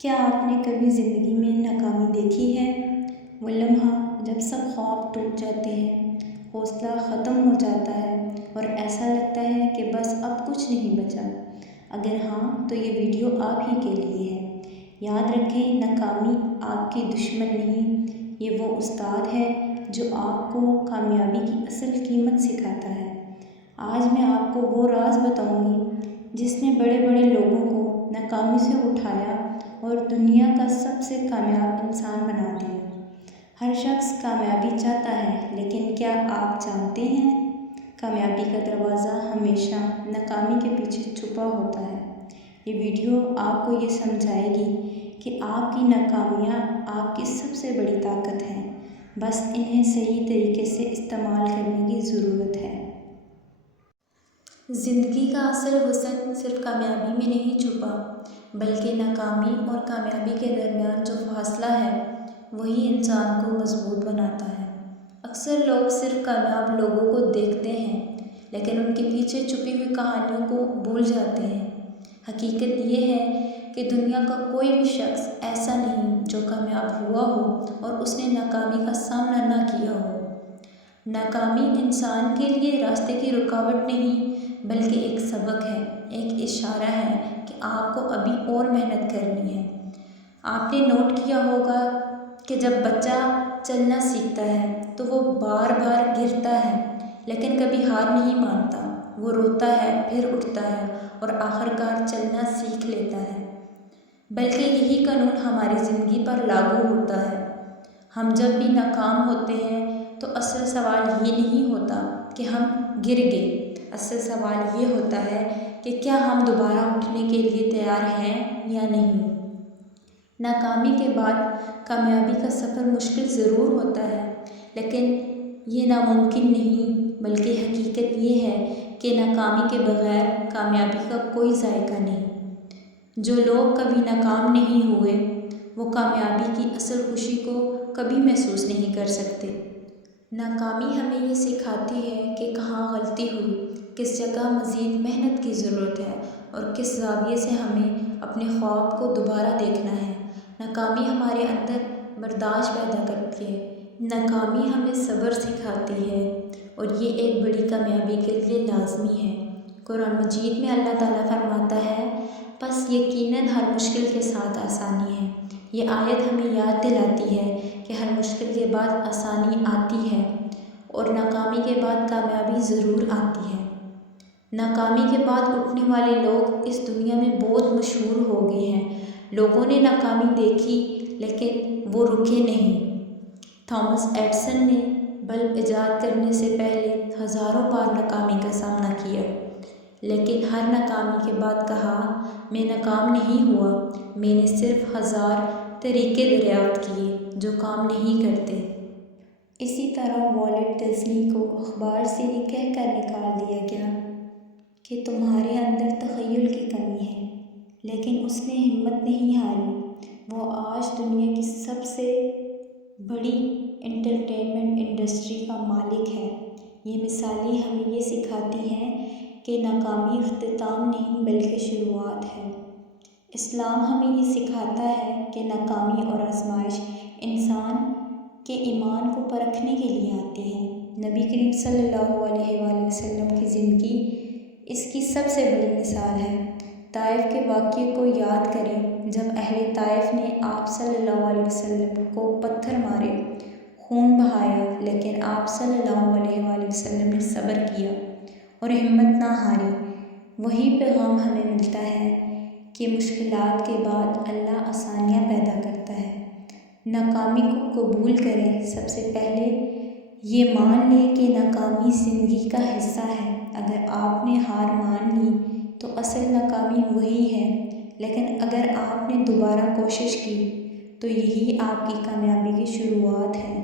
کیا آپ نے کبھی زندگی میں ناکامی دیکھی ہے؟ وہ لمحہ جب سب خواب ٹوٹ جاتے ہیں، حوصلہ ختم ہو جاتا ہے اور ایسا لگتا ہے کہ بس اب کچھ نہیں بچا۔ اگر ہاں تو یہ ویڈیو آپ ہی کے لیے ہے۔ یاد رکھیں، ناکامی آپ کی دشمن نہیں، یہ وہ استاد ہے جو آپ کو کامیابی کی اصل قیمت سکھاتا ہے۔ آج میں آپ کو وہ راز بتاؤں گی جس نے بڑے بڑے لوگوں کو ناکامی سے اٹھایا اور دنیا کا سب سے کامیاب انسان بنا دیا۔ ہر شخص کامیابی چاہتا ہے، لیکن کیا آپ جانتے ہیں کامیابی کا دروازہ ہمیشہ ناکامی کے پیچھے چھپا ہوتا ہے۔ یہ ویڈیو آپ کو یہ سمجھائے گی کہ آپ کی ناکامیاں آپ کی سب سے بڑی طاقت ہیں، بس انہیں صحیح طریقے سے استعمال کرنے کی ضرورت ہے۔ زندگی کا اصل حسن صرف کامیابی میں نہیں چھپا، بلکہ ناکامی اور کامیابی کے درمیان جو فاصلہ ہے وہی انسان کو مضبوط بناتا ہے۔ اکثر لوگ صرف کامیاب لوگوں کو دیکھتے ہیں، لیکن ان کے پیچھے چھپی ہوئی کہانیوں کو بھول جاتے ہیں۔ حقیقت یہ ہے کہ دنیا کا کوئی بھی شخص ایسا نہیں جو کامیاب ہوا ہو اور اس نے ناکامی کا سامنا نہ کیا ہو۔ ناکامی انسان کے لیے راستے کی رکاوٹ نہیں، بلکہ ایک سبق ہے، ایک اشارہ ہے کہ آپ کو ابھی اور محنت کرنی ہے۔ آپ نے نوٹ کیا ہوگا کہ جب بچہ چلنا سیکھتا ہے تو وہ بار بار گرتا ہے، لیکن کبھی ہار نہیں مانتا۔ وہ روتا ہے، پھر اٹھتا ہے اور آخر کار چلنا سیکھ لیتا ہے۔ بلکہ یہی قانون ہماری زندگی پر لاگو ہوتا ہے۔ ہم جب بھی ناکام ہوتے ہیں تو اصل سوال یہ نہیں ہوتا کہ ہم گر گئے، اصل سوال یہ ہوتا ہے کہ کیا ہم دوبارہ اٹھنے کے لیے تیار ہیں یا نہیں۔ ناکامی کے بعد کامیابی کا سفر مشکل ضرور ہوتا ہے، لیکن یہ ناممکن نہیں، بلکہ حقیقت یہ ہے کہ ناکامی کے بغیر کامیابی کا کوئی ذائقہ نہیں۔ جو لوگ کبھی ناکام نہیں ہوئے، وہ کامیابی کی اصل خوشی کو کبھی محسوس نہیں کر سکتے۔ ناکامی ہمیں یہ سکھاتی ہے کہ کہاں غلطی ہوئی، کس جگہ مزید محنت کی ضرورت ہے اور کس زاویے سے ہمیں اپنے خواب کو دوبارہ دیکھنا ہے۔ ناکامی ہمارے اندر برداشت پیدا کرتی ہے، ناکامی ہمیں صبر سکھاتی ہے، اور یہ ایک بڑی کامیابی کے لیے لازمی ہے۔ قرآن مجید میں اللہ تعالیٰ فرماتا ہے، پس یقیناً ہر مشکل کے ساتھ آسانی ہے۔ یہ آیت ہمیں یاد دلاتی ہے کہ ہر مشکل کے بعد آسانی آتی ہے اور ناکامی کے بعد کامیابی ضرور آتی ہے۔ ناکامی کے بعد اٹھنے والے لوگ اس دنیا میں بہت مشہور ہو گئے ہیں۔ لوگوں نے ناکامی دیکھی لیکن وہ رکے نہیں۔ تھامس ایڈیسن نے بلب ایجاد کرنے سے پہلے ہزاروں بار ناکامی کا سامنا کیا، لیکن ہر ناکامی کے بعد کہا، میں ناکام نہیں ہوا، میں نے صرف 1000 طریقے دریافت کیے جو کام نہیں کرتے۔ اسی طرح والٹ ڈزنی کو اخبار سے یہ کہہ کر نکال دیا گیا کہ تمہارے اندر تخیل کی کمی ہے، لیکن اس نے ہمت نہیں ہاری۔ وہ آج دنیا کی سب سے بڑی انٹرٹینمنٹ انڈسٹری کا مالک ہے۔ یہ مثالیں ہمیں یہ سکھاتی ہیں کہ ناکامی اختتام نہیں بلکہ شروعات ہے۔ اسلام ہمیں یہ سکھاتا ہے کہ ناکامی اور آزمائش انسان کے ایمان کو پرکھنے کے لیے آتی ہے۔ نبی کریم صلی اللہ علیہ وآلہ وسلم کی زندگی اس کی سب سے بڑی مثال ہے۔ طائف کے واقعے کو یاد کریں، جب اہل طائف نے آپ صلی اللہ علیہ وسلم کو پتھر مارے، خون بہایا، لیکن آپ صلی اللہ علیہ وآلہ وسلم نے صبر کیا اور ہمت نہ ہاری۔ وہی پیغام ہمیں ملتا ہے کہ مشکلات کے بعد اللہ آسانیاں پیدا کرتا ہے۔ ناکامی کو قبول کریں۔ سب سے پہلے یہ مان لیں کہ ناکامی زندگی کا حصہ ہے۔ اگر آپ نے ہار مان لی تو اصل ناکامی وہی ہے، لیکن اگر آپ نے دوبارہ کوشش کی تو یہی آپ کی کامیابی کی شروعات ہے۔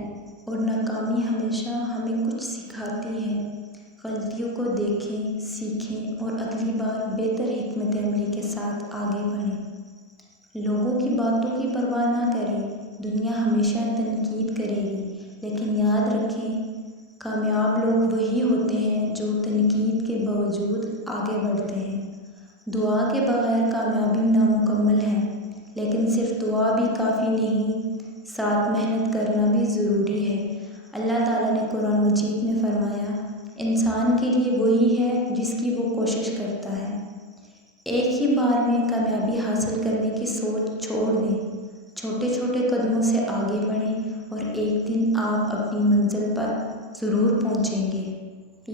اور ناکامی ہمیشہ ہمیں کچھ سکھاتی ہے۔ غلطیوں کو دیکھیں، سیکھیں اور اگلی بار بہتر حکمت عملی کے ساتھ آگے بڑھیں۔ لوگوں کی باتوں کی پرواہ نہ کریں، دنیا ہمیشہ تنقید کرے گی، لیکن یاد رکھیں، کامیاب لوگ وہی ہوتے ہیں جو تنقید کے باوجود آگے بڑھتے ہیں۔ دعا کے بغیر کامیابی نامکمل ہے، لیکن صرف دعا بھی کافی نہیں، ساتھ محنت کرنا بھی ضروری ہے۔ اللہ تعالیٰ نے قرآن مجید میں فرمایا، انسان کے لیے وہی ہے جس کی وہ کوشش کرتا ہے۔ ایک ہی بار میں کامیابی حاصل کرنے کی سوچ چھوڑ دیں، چھوٹے چھوٹے قدموں سے آگے بڑھیں اور ایک دن آپ اپنی منزل پر ضرور پہنچیں گے۔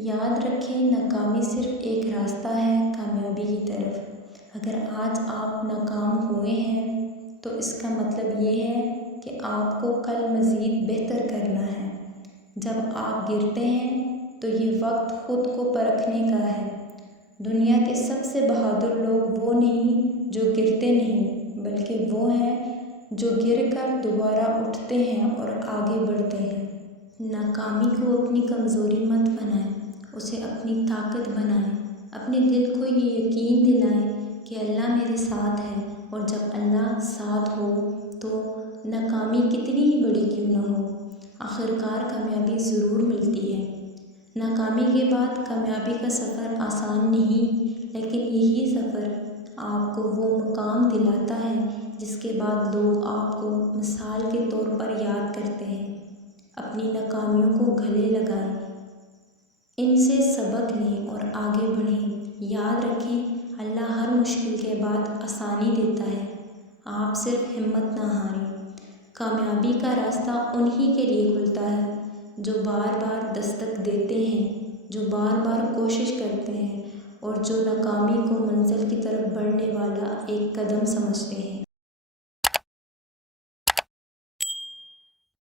یاد رکھیں، ناکامی صرف ایک راستہ ہے کامیابی کی طرف۔ اگر آج آپ ناکام ہوئے ہیں تو اس کا مطلب یہ ہے کہ آپ کو کل مزید بہتر کرنا ہے۔ جب آپ گرتے ہیں تو یہ وقت خود کو پرکھنے کا ہے۔ دنیا کے سب سے بہادر لوگ وہ نہیں جو گرتے نہیں، بلکہ وہ ہیں جو گر کر دوبارہ اٹھتے ہیں اور آگے بڑھتے ہیں۔ ناکامی کو اپنی کمزوری مت بنائیں، اسے اپنی طاقت بنائیں۔ اپنے دل کو یہ یقین دلائیں کہ اللہ میرے ساتھ ہے، اور جب اللہ ساتھ ہو تو ناکامی کتنی ہی بڑی کیوں نہ ہو، آخرکار کامیابی ضرور ملتی ہے۔ ناکامی کے بعد کامیابی کا سفر آسان نہیں، لیکن یہی سفر آپ کو وہ مقام دلاتا ہے جس کے بعد لوگ آپ کو مثال کے طور پر یاد کرتے ہیں۔ اپنی ناکامیوں کو گلے لگائیں، ان سے سبق لیں اور آگے بڑھیں۔ یاد رکھیں، اللہ ہر مشکل کے بعد آسانی دیتا ہے، آپ صرف ہمت نہ ہاریں۔ کامیابی کا راستہ انہی کے لیے کھلتا ہے جو بار بار دستک دیتے ہیں، جو بار بار کوشش کرتے ہیں اور جو ناکامی کو منزل کی طرف بڑھنے والا ایک قدم سمجھتے ہیں۔